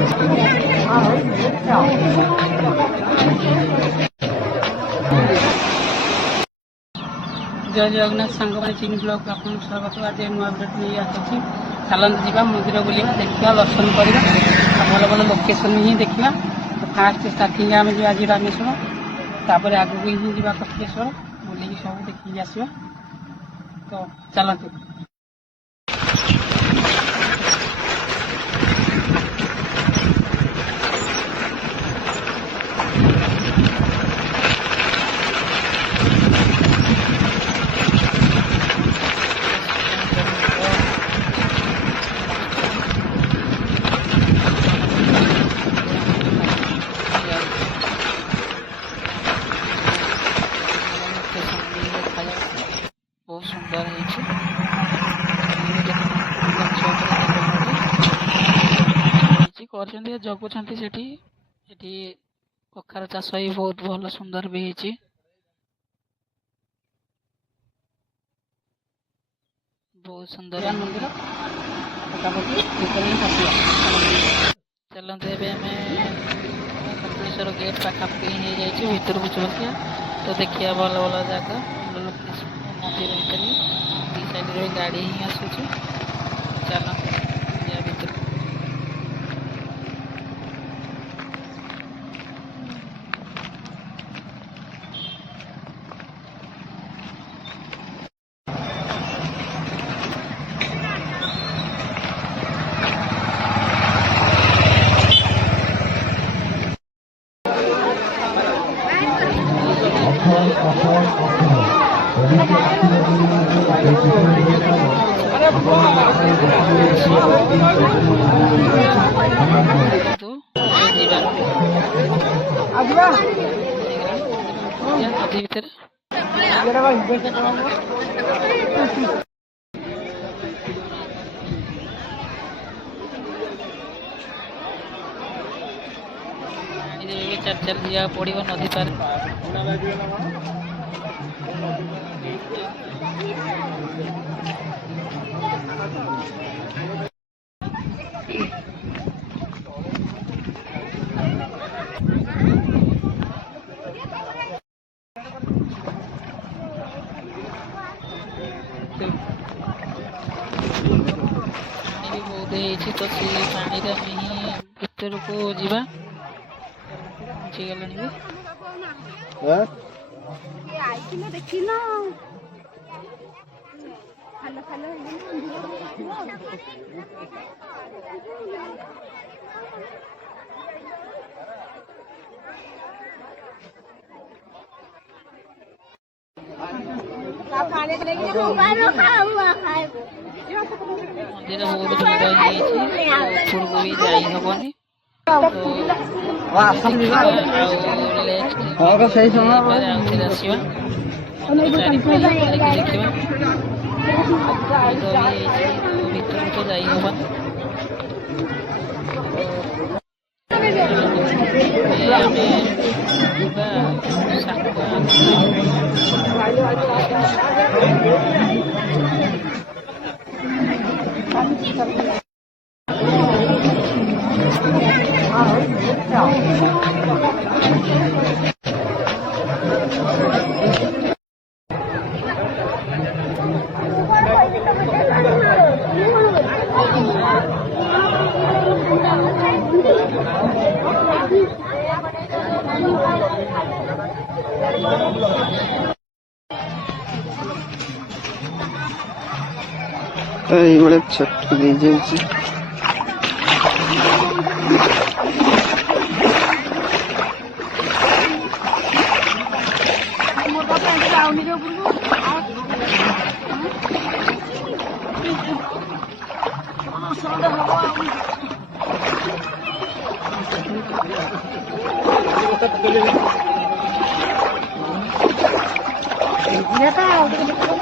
जय जगन्नाथ सांग मैंने चीन ब्लॉक आप स्वागत आज नुआ अपडेट नहीं आसी चलते जा मंदिर बुलवा देखा दर्शन करवा भल भल लोकेशन ही देखा फास्ट स्टार्टिंग आम जी आज रामेश्वर तापर आगू ही जा कपिलेश्वर बुल सब देखिए आसवा तो चलते बहुत सुंदर है जगुंट से कखार चाष भी बहुत भल सुंदर भी है बहुत सुंदर मंदिर चलते कपिलेश्वर गेट पाखापाखि हो जाए भर को चलते तो देखिए भल भल जगह मंदिर भर दी साइड गाड़ी ही आसूँ चलते या भर चल जा पड़ो नदी पार बहुत तो सी पानी भर को जीवा पहुंची गल मंदिर बहुत ऊपर को भी जाई हबनी सही भर तो जाई हबनी छठ दीजिए Dạ tao